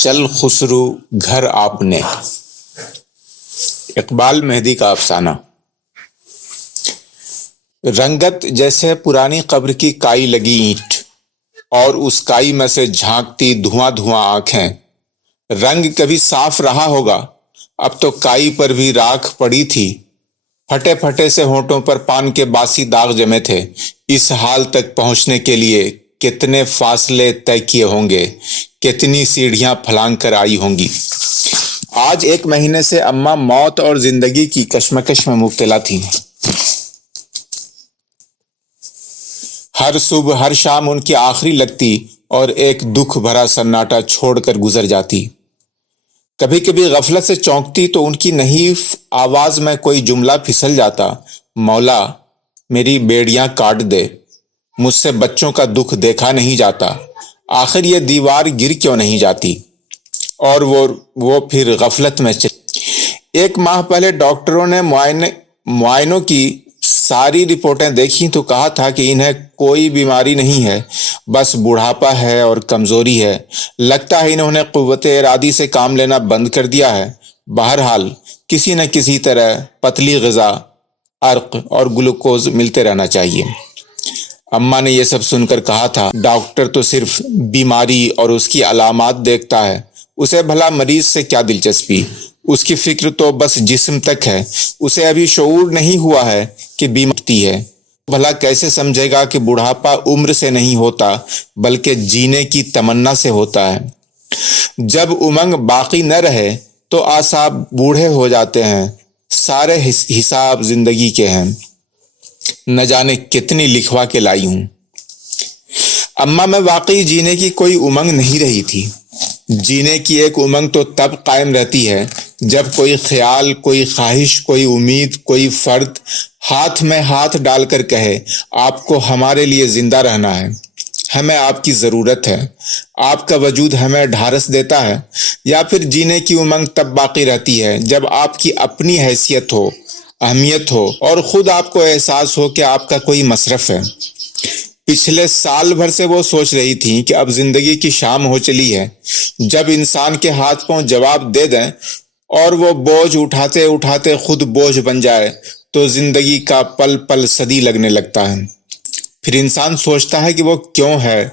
چل خسرو گھر آپ نے، اقبال مہدی کا افسانہ۔ رنگت جیسے پرانی قبر کی کائی لگی اینٹ، اور اس کائی میں سے جھانکتی دھواں دھواں آنکھیں۔ رنگ کبھی صاف رہا ہوگا، اب تو کائی پر بھی راکھ پڑی تھی۔ پھٹے پھٹے سے ہونٹوں پر پان کے باسی داغ جمے تھے۔ اس حال تک پہنچنے کے لیے کتنے فاصلے طے کیے ہوں گے، کتنی سیڑھیاں پھلانگ کر آئی ہوں گی۔ آج 1 مہینے سے اماں موت اور زندگی کی کشمکش میں مبتلا تھیں۔ ہر صبح ہر شام ان کی آخری لگتی اور ایک دکھ بھرا سناٹا چھوڑ کر گزر جاتی۔ کبھی کبھی غفلت سے چونکتی تو ان کی نحیف آواز میں کوئی جملہ پھسل جاتا: مولا میری بیڑیاں کاٹ دے، مجھ سے بچوں کا دکھ دیکھا نہیں جاتا، آخر یہ دیوار گر کیوں نہیں جاتی؟ اور وہ پھر غفلت میں 1 ماہ پہلے ڈاکٹروں نے معائنوں کی ساری رپورٹیں دیکھی تو کہا تھا کہ انہیں کوئی بیماری نہیں ہے، بس بڑھاپا ہے اور کمزوری ہے۔ لگتا ہے انہوں نے قوت ارادی سے کام لینا بند کر دیا ہے۔ بہرحال کسی نہ کسی طرح پتلی غذا، عرق اور گلوکوز ملتے رہنا چاہیے۔ اماں نے یہ سب سن کر کہا تھا، ڈاکٹر تو صرف بیماری اور اس کی علامات دیکھتا ہے، اسے بھلا مریض سے کیا دلچسپی؟ اس کی فکر تو بس جسم تک ہے، اسے ابھی شعور نہیں ہوا ہے کہ بیماری ہے۔ بھلا کیسے سمجھے گا کہ بڑھاپا عمر سے نہیں ہوتا بلکہ جینے کی تمنا سے ہوتا ہے۔ جب امنگ باقی نہ رہے تو اعصاب بوڑھے ہو جاتے ہیں۔ سارے حساب زندگی کے ہیں، نہ جانے کتنی لکھوا کے لائی ہوں۔ اماں میں واقعی جینے کی کوئی امنگ نہیں رہی تھی۔ جینے کی ایک امنگ تو تب قائم رہتی ہے جب کوئی خیال، کوئی خواہش، کوئی امید، کوئی فرد ہاتھ میں ہاتھ ڈال کر کہے، آپ کو ہمارے لیے زندہ رہنا ہے، ہمیں آپ کی ضرورت ہے، آپ کا وجود ہمیں ڈھارس دیتا ہے۔ یا پھر جینے کی امنگ تب باقی رہتی ہے جب آپ کی اپنی حیثیت ہو، اہمیت ہو اور خود آپ کو احساس ہو کہ آپ کا کوئی مصرف ہے۔ پچھلے سال بھر سے وہ سوچ رہی تھیں کہ اب زندگی کی شام ہو چلی ہے، جب انسان کے ہاتھ پاؤں جواب دے دیں اور وہ بوجھ اٹھاتے اٹھاتے خود بوجھ بن جائے تو زندگی کا پل پل صدی لگنے لگتا ہے۔ پھر انسان سوچتا ہے کہ وہ کیوں ہے،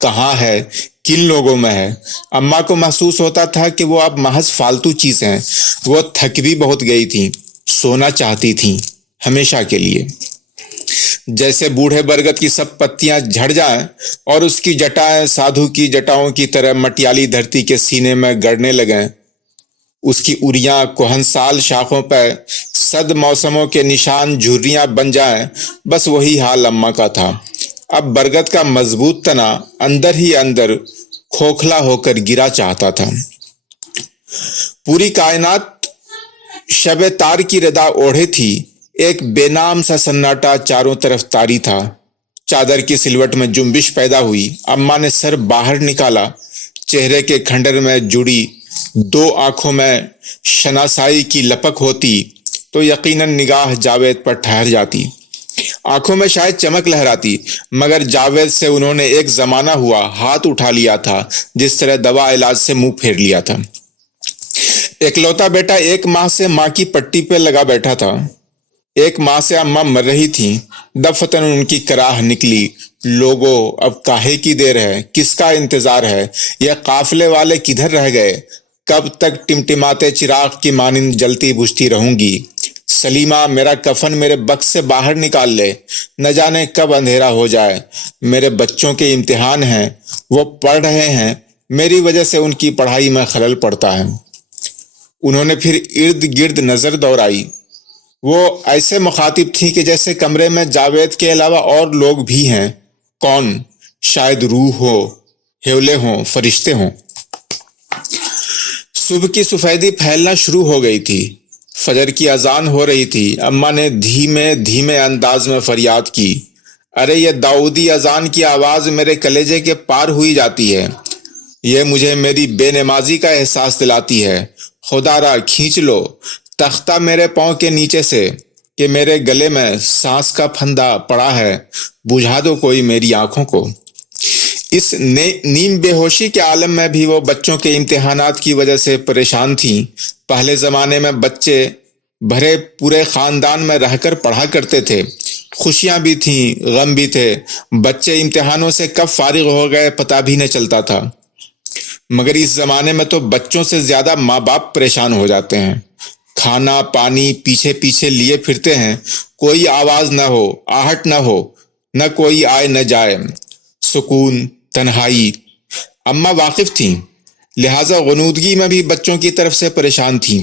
کہاں ہے، کن لوگوں میں ہے۔ اماں کو محسوس ہوتا تھا کہ وہ اب محض فالتو چیز ہیں۔ وہ تھک بھی بہت گئی تھیں، سونا چاہتی تھیں، ہمیشہ کے لیے۔ جیسے بوڑھے برگد کی سب پتیاں جھڑ جائیں اور اس کی جٹائیں سادھو کی جٹاؤں کی طرح مٹیالی دھرتی کے سینے میں گڑنے لگیں، اس کی اریاں کہنسال شاخوں پہ صد موسموں کے نشان جھریاں بن جائیں، بس وہی حال اماں کا تھا۔ اب برگد کا مضبوط تنا اندر ہی اندر کھوکھلا ہو کر گرا چاہتا تھا۔ پوری کائنات شب تار کی ردا اوڑھے تھی، ایک بے نام سا سناٹا چاروں طرف طاری تھا۔ چادر کی سلوٹ میں جنبش پیدا ہوئی۔ اماں نے سر باہر نکالا، چہرے کے کھنڈر میں جڑی 2 آنکھوں میں شناسائی کی لپک ہوتی تو یقیناً نگاہ جاوید پر ٹھہر جاتی۔ آنکھوں میں شاید چمک لہراتی، مگر جاوید سے انہوں نے ایک زمانہ ہوا ہاتھ اٹھا لیا تھا، جس طرح دوا علاج سے منہ پھیر لیا تھا۔ اکلوتا بیٹا 1 ماہ سے ماں کی پٹی پہ لگا بیٹھا تھا۔ 1 ماہ سے اماں مر رہی تھیں۔ دفتن ان کی کراہ نکلی، لوگو اب کاہے کی دیر ہے، کس کا انتظار ہے، یہ قافلے والے کدھر رہ گئے، کب تک ٹمٹماتے چراغ کی مانند جلتی بجھتی رہوں گی۔ سلیمہ میرا کفن میرے بکس سے باہر نکال لے، نہ جانے کب اندھیرا ہو جائے، میرے بچوں کے امتحان ہیں، وہ پڑھ رہے ہیں، میری وجہ سے ان کی پڑھائی میں خلل پڑتا ہے۔ انہوں نے پھر ارد گرد نظر دوڑائی۔ وہ ایسے مخاطب تھی کہ جیسے کمرے میں جاوید کے علاوہ اور لوگ بھی ہیں۔ کون؟ شاید روح ہو، حولے ہوں، فرشتے ہوں۔ صبح کی سفیدی پھیلنا شروع ہو گئی تھی، فجر کی اذان ہو رہی تھی۔ اماں نے دھیمے دھیمے انداز میں فریاد کی، ارے یہ داؤدی اذان کی آواز میرے کلیجے کے پار ہوئی جاتی ہے، یہ مجھے میری بے نمازی کا احساس دلاتی ہے۔ خدا را کھینچ لو تختہ میرے پاؤں کے نیچے سے کہ میرے گلے میں سانس کا پھندا پڑا ہے، بجھا دو کوئی میری آنکھوں کو۔ اس نیم بے ہوشی کے عالم میں بھی وہ بچوں کے امتحانات کی وجہ سے پریشان تھیں۔ پہلے زمانے میں بچے بھرے پورے خاندان میں رہ کر پڑھا کرتے تھے، خوشیاں بھی تھیں، غم بھی تھے، بچے امتحانوں سے کب فارغ ہو گئے پتہ بھی نہ چلتا تھا۔ مگر اس زمانے میں تو بچوں سے زیادہ ماں باپ پریشان ہو جاتے ہیں، کھانا پانی پیچھے پیچھے لیے پھرتے ہیں، کوئی آواز نہ ہو، آہٹ نہ ہو، نہ کوئی آئے نہ جائے، سکون، تنہائی۔ اماں واقف تھیں، لہٰذا غنودگی میں بھی بچوں کی طرف سے پریشان تھیں۔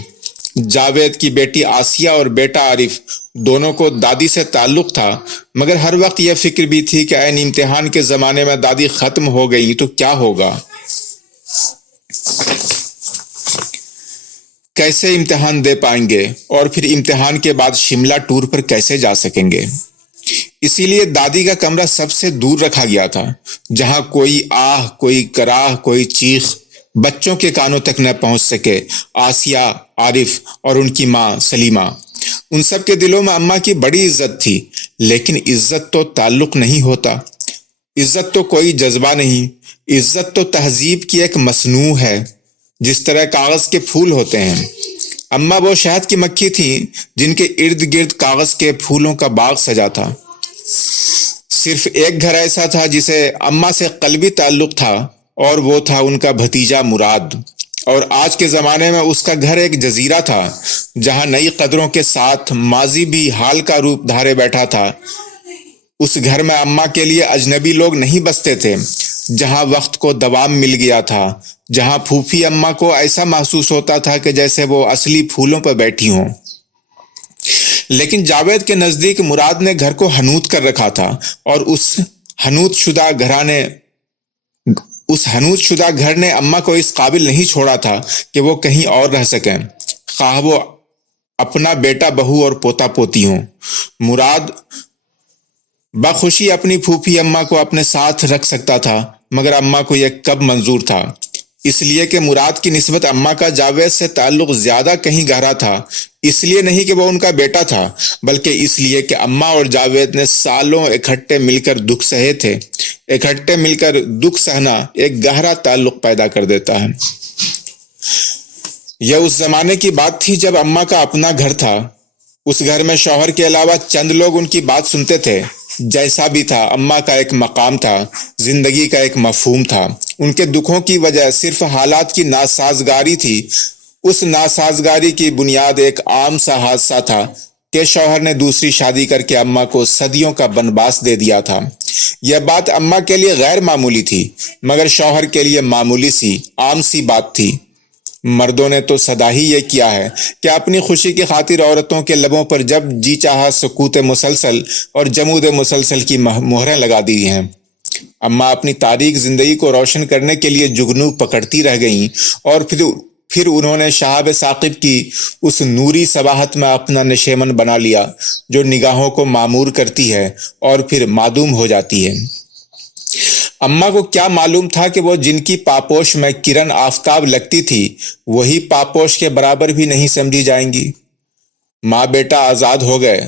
جاوید کی بیٹی آسیہ اور بیٹا عارف دونوں کو دادی سے تعلق تھا، مگر ہر وقت یہ فکر بھی تھی کہ عین امتحان کے زمانے میں دادی ختم ہو گئی تو کیا ہوگا؟ کیسے امتحان دے پائیں گے اور پھر امتحان کے بعد شملہ ٹور پر کیسے جا سکیں گے؟ اسی لیے دادی کا کمرہ سب سے دور رکھا گیا تھا، جہاں کوئی آہ، کوئی کراہ، کوئی چیخ بچوں کے کانوں تک نہ پہنچ سکے۔ آسیہ، عارف اور ان کی ماں سلیمہ، ان سب کے دلوں میں اماں کی بڑی عزت تھی، لیکن عزت تو تعلق نہیں ہوتا، عزت تو کوئی جذبہ نہیں، عزت تو تہذیب کی ایک مصنوع ہے، جس طرح کاغذ کے پھول ہوتے ہیں۔ اماں وہ شہد کی مکھی تھیں جن کے ارد گرد کاغذ کے پھولوں کا باغ سجا تھا۔ صرف ایک گھر ایسا تھا جسے اماں سے قلبی تعلق تھا، اور وہ تھا ان کا بھتیجا مراد، اور آج کے زمانے میں اس کا گھر ایک جزیرہ تھا، جہاں نئی قدروں کے ساتھ ماضی بھی حال کا روپ دھارے بیٹھا تھا۔ اس گھر میں اماں کے لیے اجنبی لوگ نہیں بستے تھے، جہاں وقت کو دوام مل گیا تھا، جہاں پھوپھی اماں کو ایسا محسوس ہوتا تھا کہ جیسے وہ اصلی پھولوں پر بیٹھی ہوں۔ لیکن جاوید کے نزدیک مراد نے گھر کو حنوط کر رکھا تھا، اور اس حنوط شدہ گھر نے اماں کو اس قابل نہیں چھوڑا تھا کہ وہ کہیں اور رہ سکیں، خواہ وہ اپنا بیٹا بہو اور پوتا پوتی ہوں۔ مراد بخوشی اپنی پھوپھی اماں کو اپنے ساتھ رکھ سکتا تھا، مگر اماں کو یہ کب منظور تھا؟ اس لیے کہ مراد کی نسبت اماں کا جاوید سے تعلق زیادہ کہیں گہرا تھا، اس لیے نہیں کہ وہ ان کا بیٹا تھا، بلکہ اس لیے کہ اماں اور جاوید نے سالوں اکٹھے مل کر دکھ سہے تھے۔ اکٹھے مل کر دکھ سہنا ایک گہرا تعلق پیدا کر دیتا ہے۔ یہ اس زمانے کی بات تھی جب اماں کا اپنا گھر تھا۔ اس گھر میں شوہر کے علاوہ چند لوگ ان کی بات سنتے تھے۔ جیسا بھی تھا، اماں کا ایک مقام تھا، زندگی کا ایک مفہوم تھا۔ ان کے دکھوں کی وجہ صرف حالات کی ناسازگاری تھی۔ اس ناسازگاری کی بنیاد ایک عام سا حادثہ تھا کہ شوہر نے دوسری شادی کر کے اماں کو صدیوں کا بنواس دے دیا تھا۔ یہ بات اماں کے لیے غیر معمولی تھی، مگر شوہر کے لیے معمولی سی، عام سی بات تھی۔ مردوں نے تو سدا ہی یہ کیا ہے کہ اپنی خوشی کی خاطر عورتوں کے لبوں پر جب جی چاہا سکوت مسلسل اور جمود مسلسل کی مہریں لگا دی ہیں۔ اماں اپنی تاریک زندگی کو روشن کرنے کے لیے جگنو پکڑتی رہ گئیں، اور پھر انہوں نے شہاب ثاقب کی اس نوری صباحت میں اپنا نشیمن بنا لیا جو نگاہوں کو معمور کرتی ہے اور پھر معدوم ہو جاتی ہے۔ اماں کو کیا معلوم تھا کہ وہ جن کی پاپوش میں کرن آفتاب لگتی تھی، وہی پاپوش کے برابر بھی نہیں سمجھی جائیں گی۔ ماں بیٹا آزاد ہو گئے۔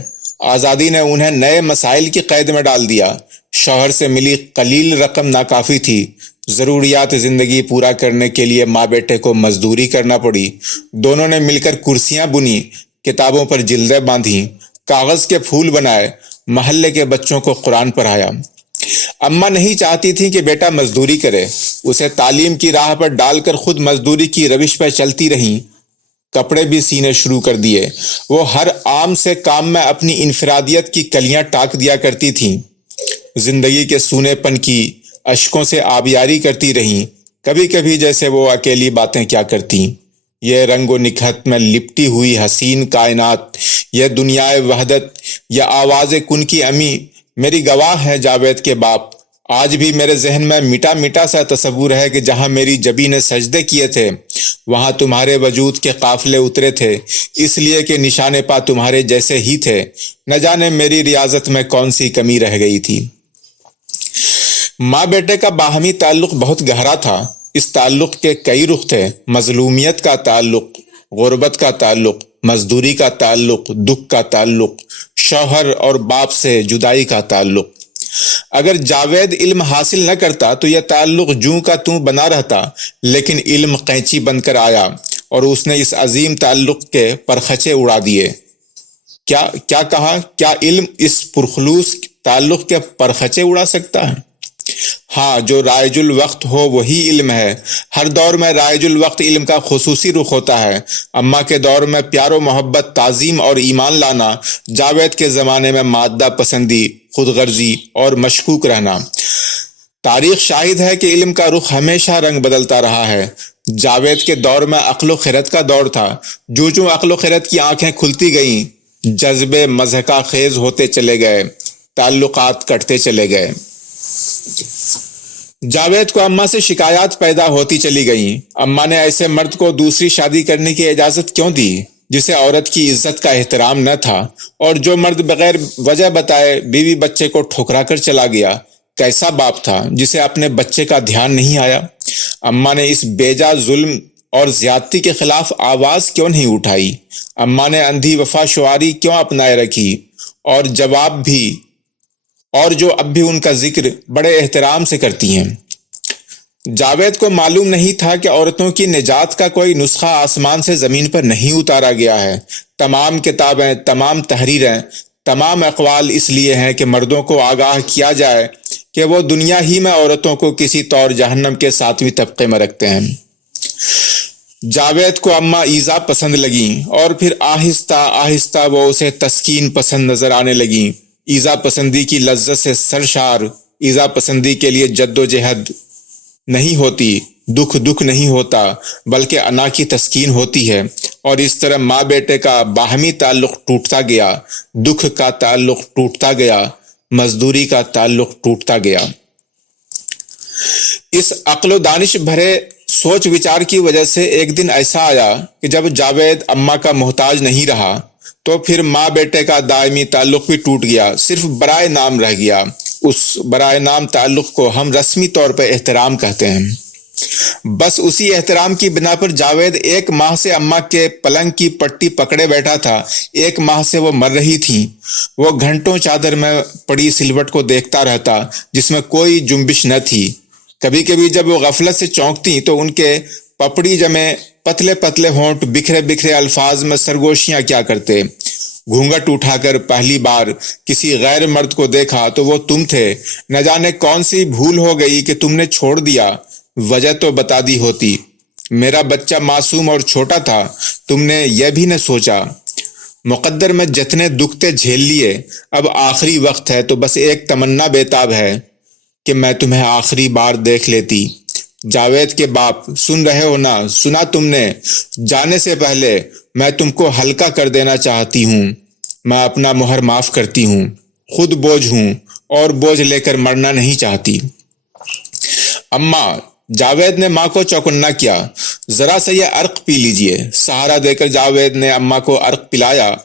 آزادی نے انہیں نئے مسائل کی قید میں ڈال دیا۔ شوہر سے ملی قلیل رقم ناکافی تھی۔ ضروریات زندگی پورا کرنے کے لیے ماں بیٹے کو مزدوری کرنا پڑی۔ دونوں نے مل کر کرسیاں بنی، کتابوں پر جلدیں باندھیں، کاغذ کے پھول بنائے، محلے کے بچوں کو قرآن پڑھایا۔ اماں نہیں چاہتی تھی کہ بیٹا مزدوری کرے، اسے تعلیم کی راہ پر ڈال کر خود مزدوری کی روش پر چلتی رہیں۔ کپڑے بھی سینے شروع کر دیے۔ وہ ہر عام سے کام میں اپنی انفرادیت کی کلیاں ٹاک دیا کرتی تھیں۔ زندگی کے سونے پن کی اشکوں سے آبیاری کرتی رہیں، کبھی کبھی جیسے وہ اکیلی باتیں کیا کرتی۔ یہ رنگ و نکھت میں لپٹی ہوئی حسین کائنات، یہ دنیائے وحدت، یہ آواز کن کی امی میری گواہ ہے جاوید کے باپ۔ آج بھی میرے ذہن میں مٹا مٹا سا تصور ہے کہ جہاں میری جبی نے سجدے کیے تھے، وہاں تمہارے وجود کے قافلے اترے تھے، اس لیے کہ نشان پا تمہارے جیسے ہی تھے۔ نہ جانے میری ریاضت میں کون سی کمی رہ گئی تھی۔ ماں بیٹے کا باہمی تعلق بہت گہرا تھا۔ اس تعلق کے کئی رخ تھے: مظلومیت کا تعلق، غربت کا تعلق، مزدوری کا تعلق، دکھ کا تعلق، شوہر اور باپ سے جدائی کا تعلق۔ اگر جاوید علم حاصل نہ کرتا تو یہ تعلق جوں کا توں بنا رہتا، لیکن علم قینچی بن کر آیا اور اس نے اس عظیم تعلق کے پرخچے اڑا دیے۔ کیا کہا؟ کیا علم اس پرخلوص تعلق کے پرخچے اڑا سکتا ہے؟ ہاں، جو رائج الوقت ہو وہی علم ہے۔ ہر دور میں رائج الوقت علم کا خصوصی رخ ہوتا ہے۔ اماں کے دور میں پیار و محبت، تعظیم اور ایمان لانا، جاوید کے زمانے میں مادہ پسندی، خود غرضی اور مشکوک رہنا۔ تاریخ شاہد ہے کہ علم کا رخ ہمیشہ رنگ بدلتا رہا ہے۔ جاوید کے دور میں عقل و خرد کا دور تھا۔ جو عقل و خرد کی آنکھیں کھلتی گئیں، جذبے مضحکہ خیز ہوتے چلے گئے، تعلقات کٹتے چلے گئے۔ جاوید کو اماں سے شکایات پیدا ہوتی چلی گئیں۔ اماں نے ایسے مرد کو دوسری شادی کرنے کی اجازت کیوں دی جسے عورت کی عزت کا احترام نہ تھا، اور جو مرد بغیر وجہ بتائے بیوی بچے کو ٹھکرا کر چلا گیا؟ کیسا باپ تھا جسے اپنے بچے کا دھیان نہیں آیا؟ اماں نے اس بیجا ظلم اور زیادتی کے خلاف آواز کیوں نہیں اٹھائی؟ اماں نے اندھی وفا شعاری کیوں اپنائے رکھی؟ اور جو اب بھی ان کا ذکر بڑے احترام سے کرتی ہیں۔ جاوید کو معلوم نہیں تھا کہ عورتوں کی نجات کا کوئی نسخہ آسمان سے زمین پر نہیں اتارا گیا ہے۔ تمام کتابیں، تمام تحریریں، تمام اقوال اس لیے ہیں کہ مردوں کو آگاہ کیا جائے کہ وہ دنیا ہی میں عورتوں کو کسی طور جہنم کے 7ویں طبقے میں رکھتے ہیں۔ جاوید کو اماں ایذا پسند لگیں، اور پھر آہستہ آہستہ وہ اسے تسکین پسند نظر آنے لگیں۔ ایذا پسندی کی لذت سے سرشار، ایذا پسندی کے لیے جد و جہد نہیں ہوتی، دکھ نہیں ہوتا، بلکہ انا کی تسکین ہوتی ہے، اور اس طرح ماں بیٹے کا باہمی تعلق ٹوٹتا گیا، دکھ کا تعلق ٹوٹتا گیا، مزدوری کا تعلق ٹوٹتا گیا۔ اس عقل و دانش بھرے سوچ وچار کی وجہ سے ایک دن ایسا آیا کہ جب جاوید اماں کا محتاج نہیں رہا تو پھر ماں بیٹے کا دائمی تعلق بھی ٹوٹ گیا، صرف برائے نام رہ گیا۔ اس برائے نام تعلق کو ہم رسمی طور پہ احترام کہتے ہیں۔ بس اسی احترام کی بنا پر جاوید 1 ماہ سے اماں کے پلنگ کی پٹی پکڑے بیٹھا تھا۔ 1 ماہ سے وہ مر رہی تھیں۔ وہ گھنٹوں چادر میں پڑی سلوٹ کو دیکھتا رہتا جس میں کوئی جنبش نہ تھی۔ کبھی کبھی جب وہ غفلت سے چونکتی تو ان کے پپڑی جمے پتلے پتلے ہونٹ بکھرے بکھرے الفاظ میں سرگوشیاں کیا کرتے۔ گھونگٹ اٹھا کر پہلی بار کسی غیر مرد کو دیکھا تو وہ تم تھے۔ نہ جانے کون سی بھول ہو گئی کہ تم نے چھوڑ دیا، وجہ تو بتا دی ہوتی۔ میرا بچہ معصوم اور چھوٹا تھا، تم نے یہ بھی نہ سوچا۔ مقدر میں جتنے دکھتے جھیل لیے، اب آخری وقت ہے تو بس ایک تمنا بیتاب ہے کہ میں تمہیں آخری بار دیکھ لیتی۔ جاوید کے باپ، سن رہے ہو نا؟ سنا تم نے؟ جانے سے پہلے میں تم کو ہلکا کر دینا چاہتی ہوں۔ میں اپنا مہر معاف کرتی ہوں، خود بوجھ ہوں اور بوجھ لے کر مرنا نہیں چاہتی۔ اماں، جاوید نے ماں کو چوکنا کیا۔ ذرا سا یہ عرق پی لیجئے۔ سہارا دے کر جاوید نے اماں کو عرق پلایا۔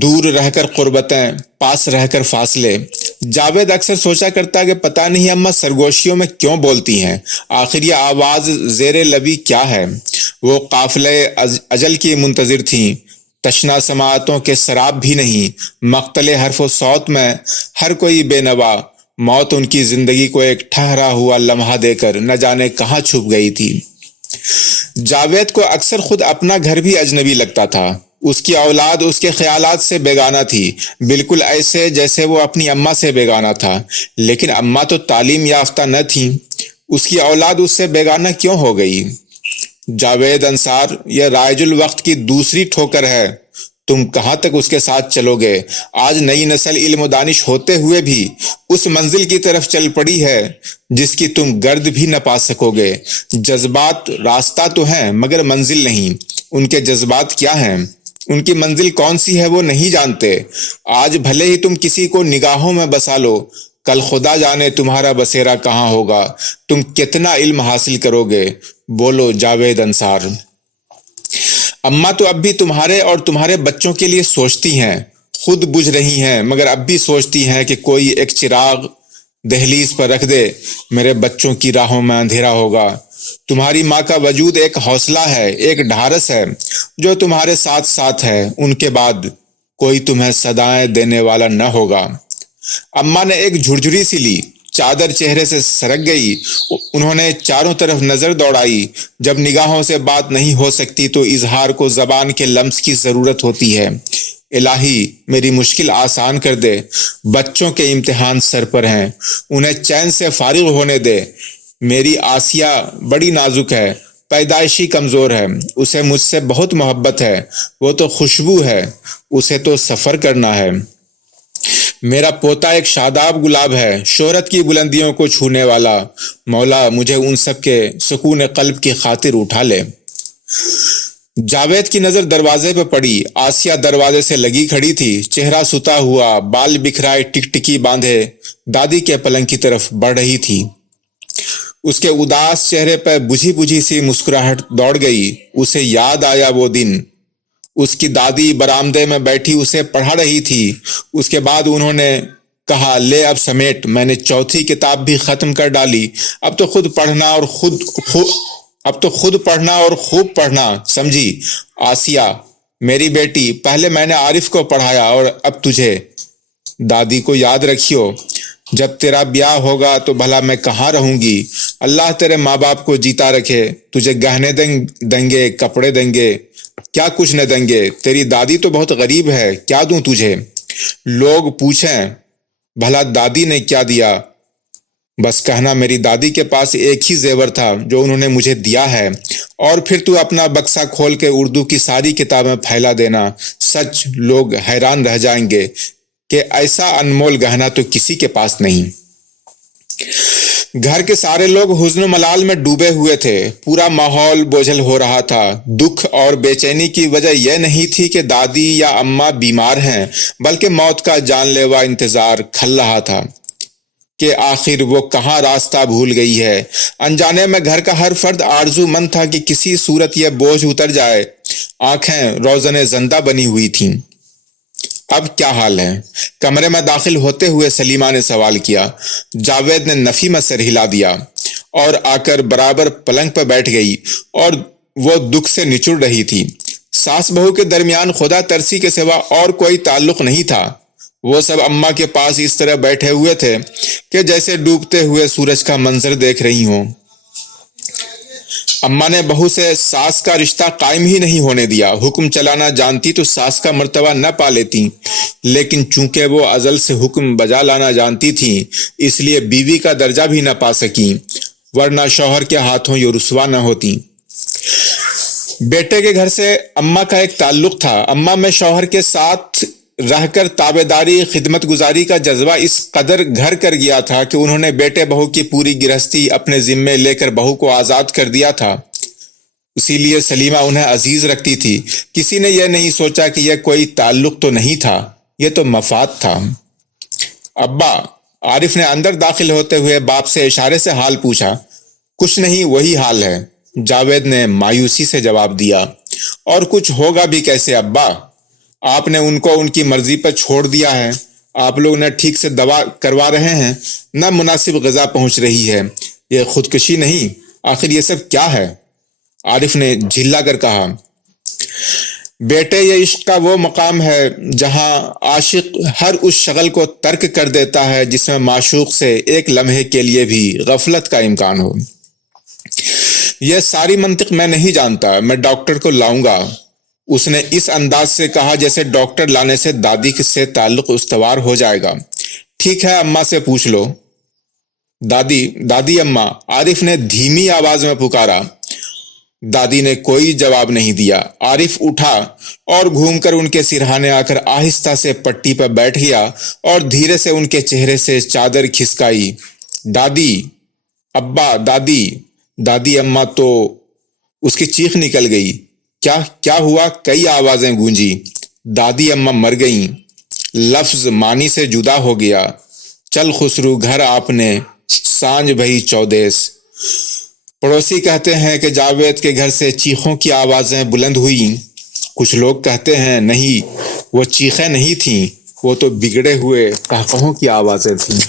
دور رہ کر قربتیں، پاس رہ کر فاصلے۔ جاوید اکثر سوچا کرتا کہ پتہ نہیں اماں سرگوشیوں میں کیوں بولتی ہیں، آخر یہ آواز زیر لبی کیا ہے؟ وہ قافلے اجل کی منتظر تھیں، تشنا سماعتوں کے سراب بھی نہیں۔ مقتل حرف و صوت میں ہر کوئی بے نوا، موت ان کی زندگی کو ایک ٹھہرا ہوا لمحہ دے کر نہ جانے کہاں چھپ گئی تھی۔ جاوید کو اکثر خود اپنا گھر بھی اجنبی لگتا تھا۔ اس کی اولاد اس کے خیالات سے بیگانہ تھی، بالکل ایسے جیسے وہ اپنی اماں سے بیگانہ تھا۔ لیکن اماں تو تعلیم یافتہ نہ تھیں، اس کی اولاد اس سے بیگانہ کیوں ہو گئی؟ جاوید انصار، یہ رائج الوقت کی دوسری ٹھوکر ہے۔ تم کہاں تک اس کے ساتھ چلو گے؟ آج نئی نسل علم و دانش ہوتے ہوئے بھی اس منزل کی طرف چل پڑی ہے جس کی تم گرد بھی نہ پا سکو گے۔ جذبات راستہ تو ہیں مگر منزل نہیں۔ ان کے جذبات کیا ہیں؟ ان کی منزل کون سی ہے وہ نہیں جانتے۔ آج بھلے ہی تم کسی کو نگاہوں میں بسا لو، کل خدا جانے تمہارا بسیرا کہاں ہوگا، تم کتنا علم حاصل کرو گے؟ بولو جاوید انصار۔ اماں تو اب بھی تمہارے اور تمہارے بچوں کے لیے سوچتی ہیں، خود بجھ رہی ہیں مگر اب بھی سوچتی ہیں کہ کوئی ایک چراغ دہلیز پر رکھ دے، میرے بچوں کی راہوں میں اندھیرا ہوگا۔ تمہاری ماں کا وجود ایک حوصلہ ہے، ایک ڈھارس ہے جو تمہارے ساتھ ساتھ ہے۔ ان کے بعد کوئی تمہیں صدائیں دینے والا نہ ہوگا۔ اماں نے ایک جھرجھری سی لی، چادر چہرے سے سرک گئی۔ انہوں نے چاروں طرف نظر دوڑائی۔ جب نگاہوں سے بات نہیں ہو سکتی تو اظہار کو زبان کے لمس کی ضرورت ہوتی ہے۔ الہی میری مشکل آسان کر دے، بچوں کے امتحان سر پر ہیں، انہیں چین سے فارغ ہونے دے۔ میری آسیہ بڑی نازک ہے، پیدائشی کمزور ہے، اسے مجھ سے بہت محبت ہے، وہ تو خوشبو ہے، اسے تو سفر کرنا ہے۔ میرا پوتا ایک شاداب گلاب ہے، شہرت کی بلندیوں کو چھونے والا۔ مولا مجھے ان سب کے سکون قلب کی خاطر اٹھا لے۔ جاوید کی نظر دروازے پہ پڑی۔ آسیہ دروازے سے لگی کھڑی تھی، چہرہ ستا ہوا، بال بکھرائے ٹکٹکی باندھے دادی کے پلنگ کی طرف بڑھ رہی تھی۔ اس کے اداس چہرے پہ بجھی بجھی سی مسکراہٹ دوڑ گئی۔ اسے یاد آیا وہ دن، اس کی دادی برآمدے میں بیٹھی اسے پڑھا رہی تھی۔ اس کے بعد انہوں نے کہا، لے اب سمیٹ، میں نے چوتھی کتاب بھی ختم کر ڈالی، اب تو خود پڑھنا اور خوب پڑھنا، سمجھی؟ آسیہ میری بیٹی، پہلے میں نے عارف کو پڑھایا اور اب تجھے۔ دادی کو یاد رکھیو، جب تیرا بیاہ ہوگا تو بھلا میں کہاں رہوں گی؟ اللہ تیرے ماں باپ کو جیتا رکھے، تجھے گہنے دیں گے، کپڑے دیں گے، کیا کچھ نہ دیں گے۔ تیری دادی تو بہت غریب ہے، کیا دوں تجھے؟ لوگ پوچھیں بھلا دادی نے کیا دیا؟ بس کہنا میری دادی کے پاس ایک ہی زیور تھا جو انہوں نے مجھے دیا ہے، اور پھر تو اپنا بکسا کھول کے اردو کی ساری کتابیں پھیلا دینا۔ سچ لوگ حیران رہ جائیں گے کہ ایسا انمول گہنا تو کسی کے پاس نہیں۔ گھر کے سارے لوگ حزن و ملال میں ڈوبے ہوئے تھے، پورا ماحول بوجھل ہو رہا تھا۔ دکھ اور بے چینی کی وجہ یہ نہیں تھی کہ دادی یا اماں بیمار ہیں، بلکہ موت کا جان لیوا انتظار کھل رہا تھا کہ آخر وہ کہاں راستہ بھول گئی ہے۔ انجانے میں گھر کا ہر فرد آرزو مند تھا کہ کسی صورت یہ بوجھ اتر جائے۔ آنکھیں روزن زندہ بنی ہوئی تھیں۔ اب کیا حال ہے؟ کمرے میں داخل ہوتے ہوئے سلیمہ نے سوال کیا۔ جاوید نے نفی میں سر ہلا دیا اور آ کر برابر پلنگ پہ بیٹھ گئی، اور وہ دکھ سے نچڑ رہی تھی۔ ساس بہو کے درمیان خدا ترسی کے سوا اور کوئی تعلق نہیں تھا۔ وہ سب اماں کے پاس اس طرح بیٹھے ہوئے تھے کہ جیسے ڈوبتے ہوئے سورج کا منظر دیکھ رہی ہوں۔ اماں نے بہو سے ساس کا رشتہ قائم ہی نہیں ہونے دیا۔ حکم چلانا جانتی تو ساس کا مرتبہ نہ پا لیتی، لیکن چونکہ وہ ازل سے حکم بجا لانا جانتی تھی، اس لیے بیوی کا درجہ بھی نہ پا سکی، ورنہ شوہر کے ہاتھوں یہ رسوا نہ ہوتی۔ بیٹے کے گھر سے اماں کا ایک تعلق تھا۔ اماں میں شوہر کے ساتھ رہ کر تابعداری، خدمت گزاری کا جذبہ اس قدر گھر کر گیا تھا کہ انہوں نے بیٹے بہو کی پوری گرہستی اپنے ذمے لے کر بہو کو آزاد کر دیا تھا۔ اسی لیے سلیمہ انہیں عزیز رکھتی تھی۔ کسی نے یہ نہیں سوچا کہ یہ کوئی تعلق تو نہیں تھا، یہ تو مفاد تھا۔ ابا، عارف نے اندر داخل ہوتے ہوئے باپ سے اشارے سے حال پوچھا۔ کچھ نہیں، وہی حال ہے، جاوید نے مایوسی سے جواب دیا۔ اور کچھ ہوگا بھی کیسے ابا؟ آپ نے ان کو ان کی مرضی پر چھوڑ دیا ہے۔ آپ لوگ نہ ٹھیک سے دوا کروا رہے ہیں، نہ مناسب غذا پہنچ رہی ہے۔ یہ خودکشی نہیں، آخر یہ سب کیا ہے؟ عارف نے جھلا کر کہا، بیٹے یہ عشق کا وہ مقام ہے جہاں عاشق ہر اس شغل کو ترک کر دیتا ہے جس میں معشوق سے ایک لمحے کے لیے بھی غفلت کا امکان ہو۔ یہ ساری منطق میں نہیں جانتا، میں ڈاکٹر کو لاؤں گا۔ اس نے اس انداز سے کہا جیسے ڈاکٹر لانے سے دادی سے تعلق استوار ہو جائے گا۔ ٹھیک ہے، اماں سے پوچھ لو۔ دادی اماں، عارف نے دھیمی آواز میں پکارا۔ دادی نے کوئی جواب نہیں دیا۔ عارف اٹھا اور گھوم کر ان کے سرہانے آ کر آہستہ سے پٹی پر بیٹھ گیا اور دھیرے سے ان کے چہرے سے چادر کھسکائی۔ دادی، ابا، دادی اماں، تو اس کی چیخ نکل گئی۔ کیا ہوا؟ کئی آوازیں گونجی۔ دادی اماں مر گئیں۔ لفظ معنی سے جدا ہو گیا۔ چل خسرو گھر آپ نے، سانج بھئی چودیس۔ پڑوسی کہتے ہیں کہ جاوید کے گھر سے چیخوں کی آوازیں بلند ہوئیں۔ کچھ لوگ کہتے ہیں نہیں، وہ چیخیں نہیں تھیں، وہ تو بگڑے ہوئے قہقہوں کی آوازیں تھیں۔